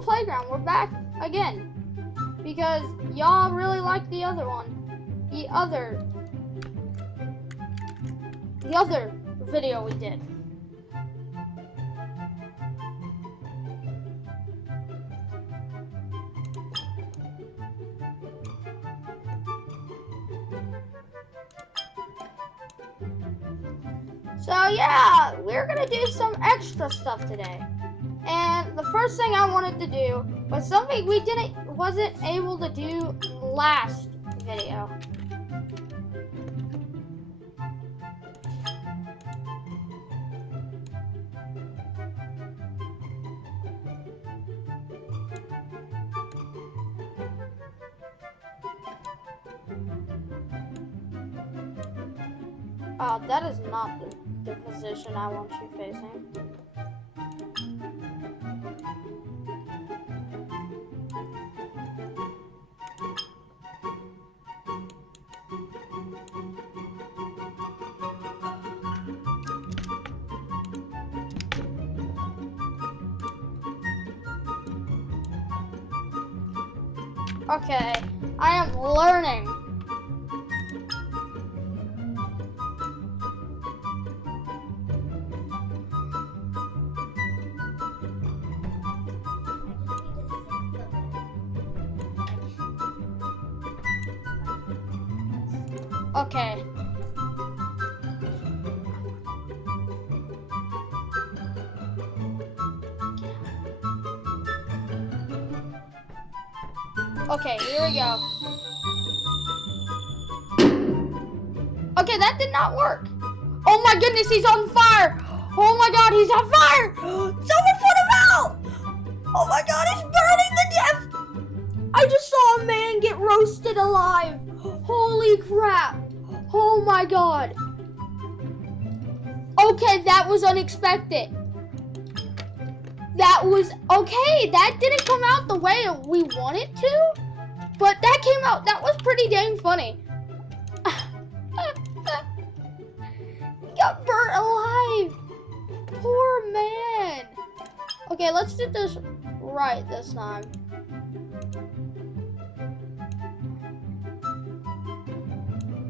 playground. We're back again. Because y'all really like the other one. The other video we did. So yeah, we're gonna do some extra stuff today. And the first thing I wanted to do was something we wasn't able to do last video. That is not the position I want you facing. Okay, I am learning. Okay. Okay, here we go. Okay, that did not work. Oh my goodness, he's on fire. Oh my god, he's on fire. Someone put him out. Oh my god, he's burning to death. I just saw a man get roasted alive. Holy crap. Oh my god. Okay, that was unexpected. That was, okay, that didn't come out the way we wanted to, but that came out, that was pretty dang funny. He got burnt alive. Poor man. Okay, let's do this right this time.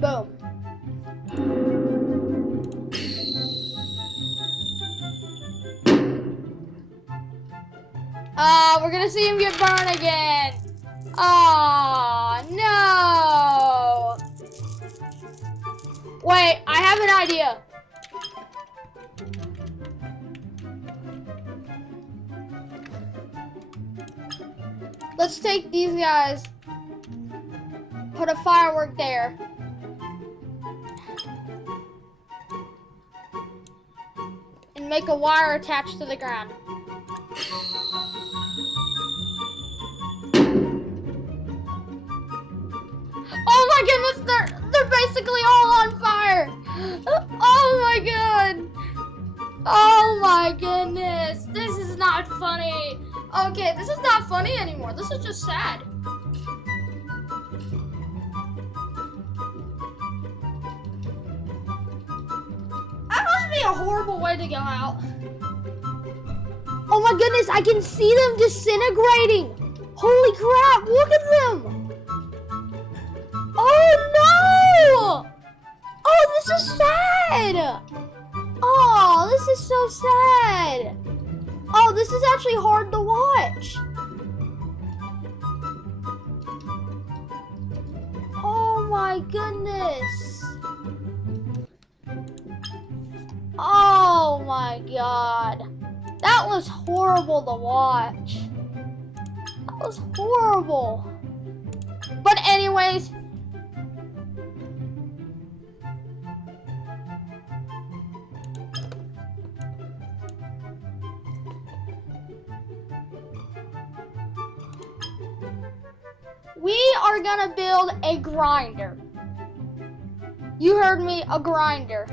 Boom. We're gonna see him get burned again. Oh, no. Wait, I have an idea. Let's take these guys, put a firework there. And make a wire attached to the ground. Oh my goodness, they're basically all on fire. Oh my god. Oh my goodness. This is not funny. Okay, this is not funny anymore. This is just sad. That must be a horrible way to go out. Oh my goodness, I can see them disintegrating. Holy crap, look at them. Oh no! Oh, this is sad! Oh, this is so sad! Oh, this is actually hard to watch. Oh my goodness. Oh my god. That was horrible to watch. That was horrible. But anyways, we are gonna build a grinder. You heard me, a grinder.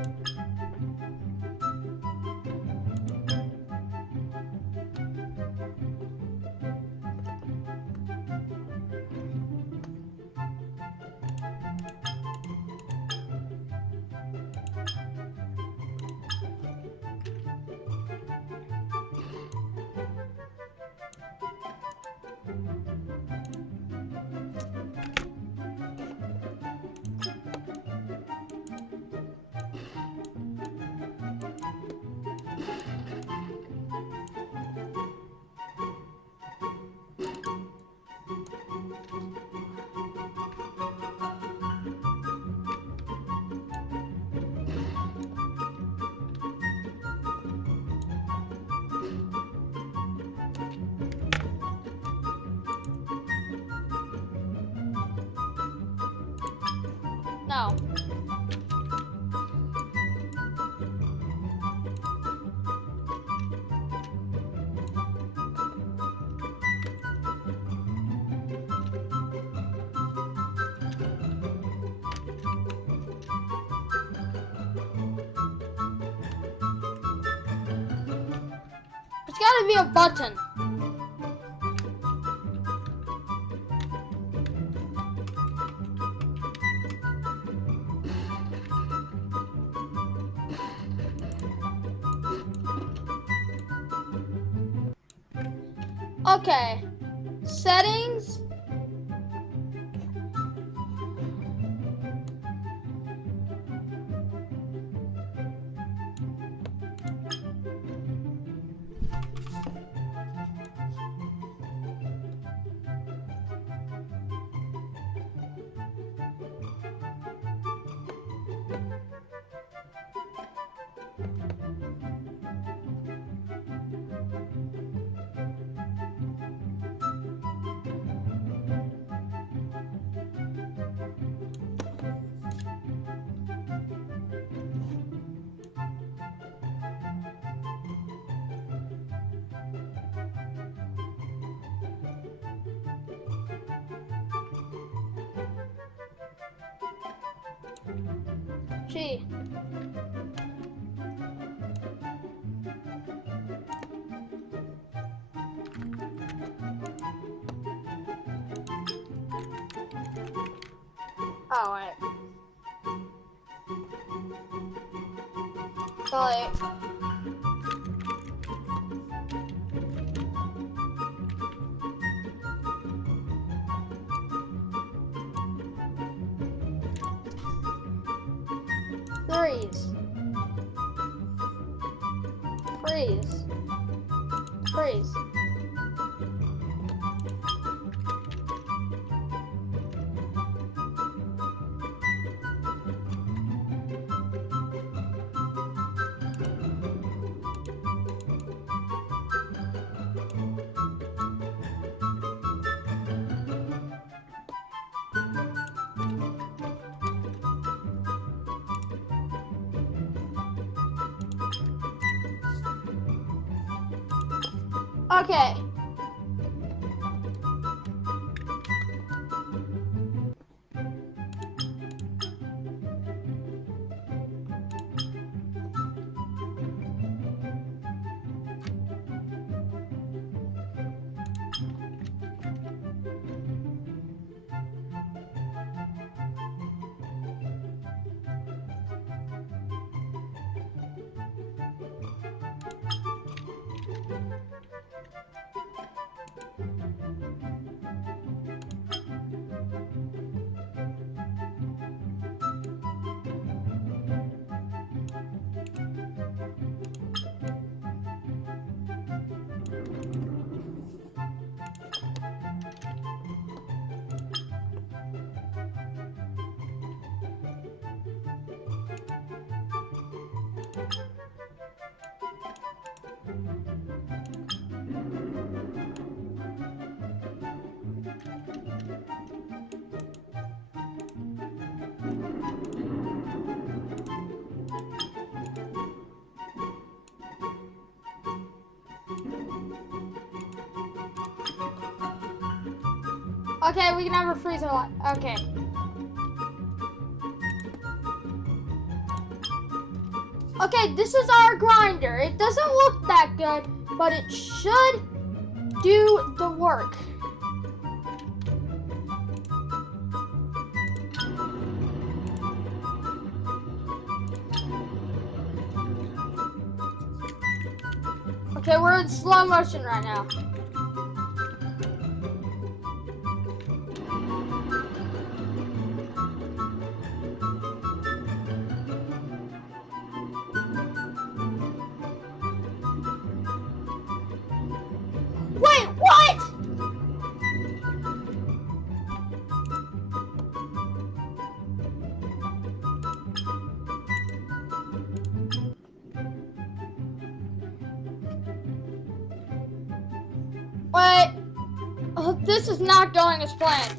gotta be a button. Okay. Settings. Gee. Oh, wait. Delete. Freeze. Freeze. Freeze. Okay. Okay, we can have a freezer lot. Okay. Okay, this is our grinder. It doesn't look that good, but it should do the work. Okay, we're in slow motion right now. Wait, what? Wait. Oh, this is not going as planned.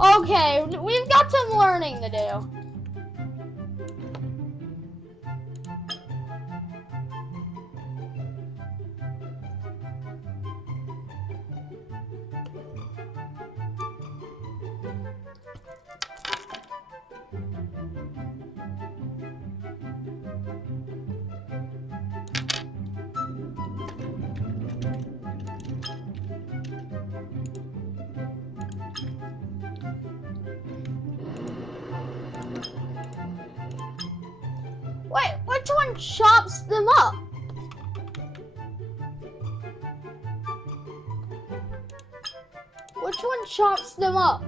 Okay, we've got some learning to do. which one chops them up? Which one chops them up?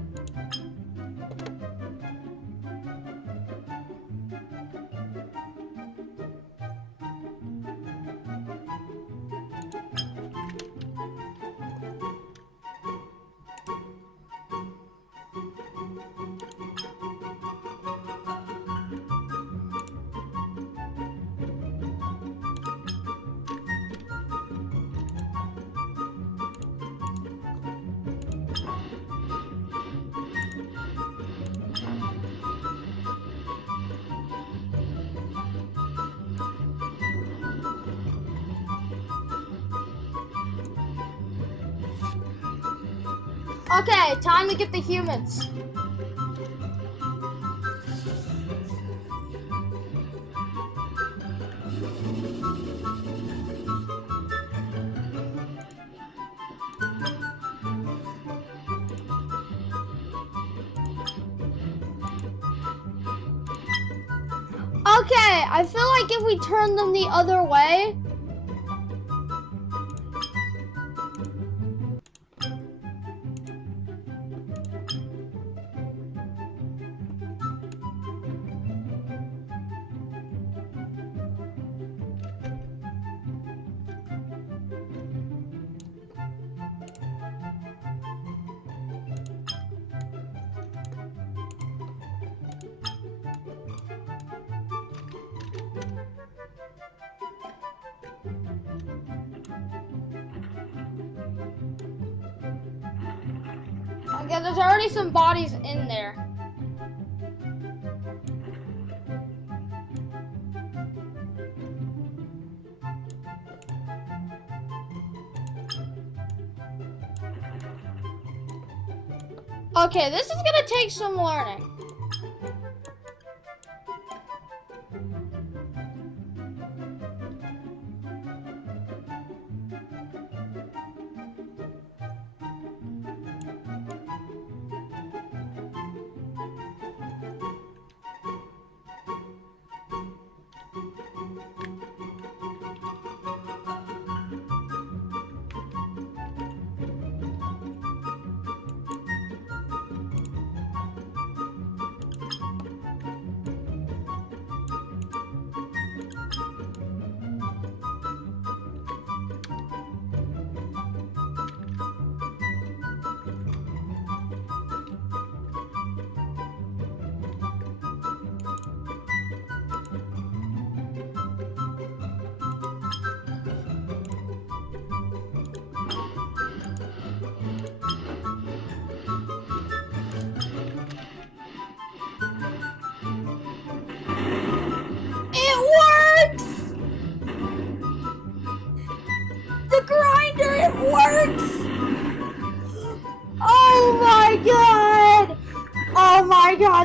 Okay, time to get the humans. Okay, I feel like if we turn them the other way. Okay, there's already some bodies in there. Okay, this is gonna take some learning.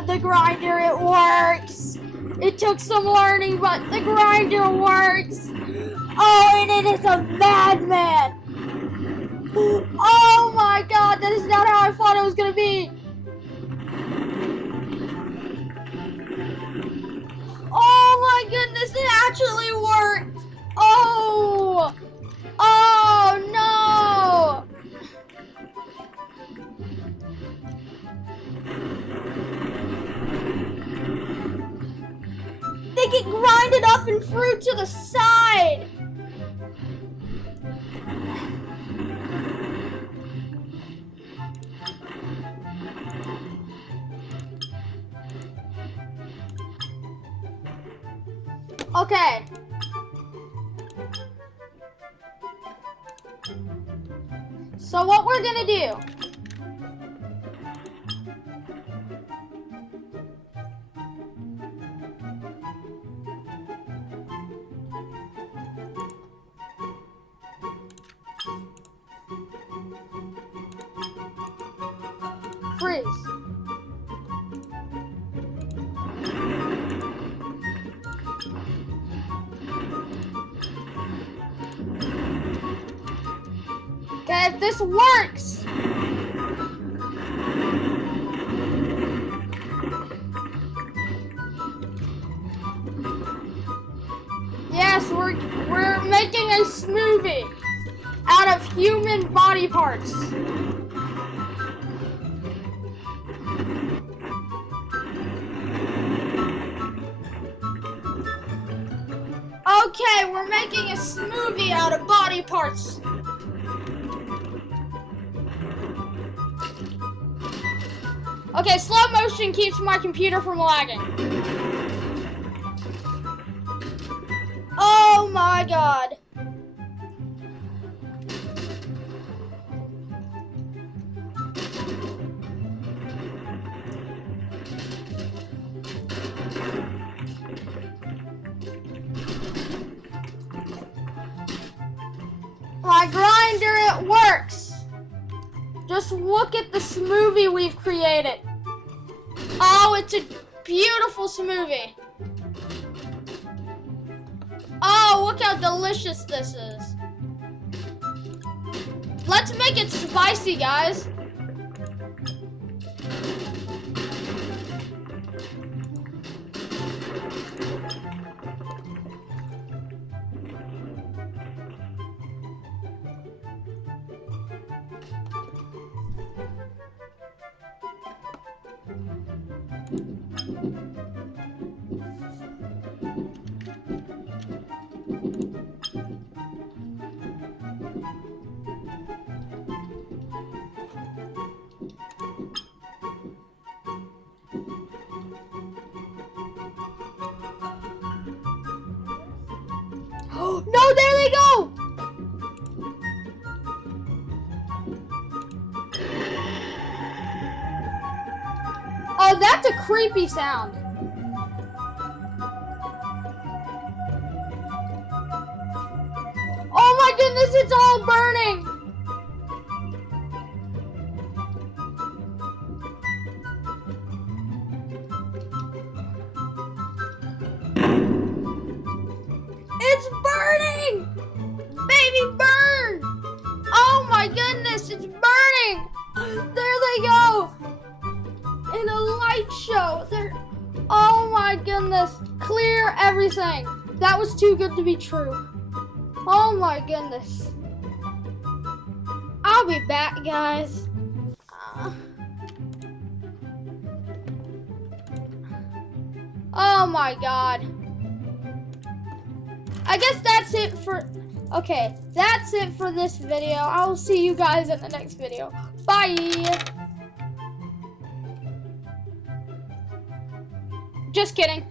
The grinder, it works. It took some learning, but the grinder works. Oh, and it is a madman. Oh my god, that is not how I thought it was gonna be. Oh my goodness, it actually worked. Oh. Oh no. They get grinded up and threw to the side. Okay. So what we're gonna do? Freeze. Okay, if this works. Yes, we're making a smoothie out of human body parts. Okay, we're making a smoothie out of body parts. Okay, slow motion keeps my computer from lagging. Oh my god. My grinder, it works. Just look at the smoothie we've created. Oh, it's a beautiful smoothie. Oh, look how delicious this is. Let's make it spicy, guys. No, there they go! Oh, that's a creepy sound. Oh my goodness, it's all burning! It's burning! Baby, burn! Oh my goodness, it's burning! There they go! In a light show. There. Oh my goodness. Clear everything. That was too good to be true. Oh my goodness. I'll be back, guys. Oh my god. I guess that's it for... Okay, that's it for this video. I will see you guys in the next video. Bye! Just kidding.